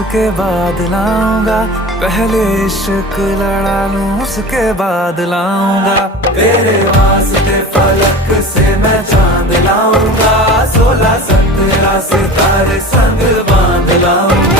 उसके बाद लाऊंगा, पहले इश्क लड़ा लूं उसके बाद लाऊंगा। तेरे वास्ते फलक से मैं चांद लाऊंगा, 16 17 सितारे संग बांध लाऊंगा।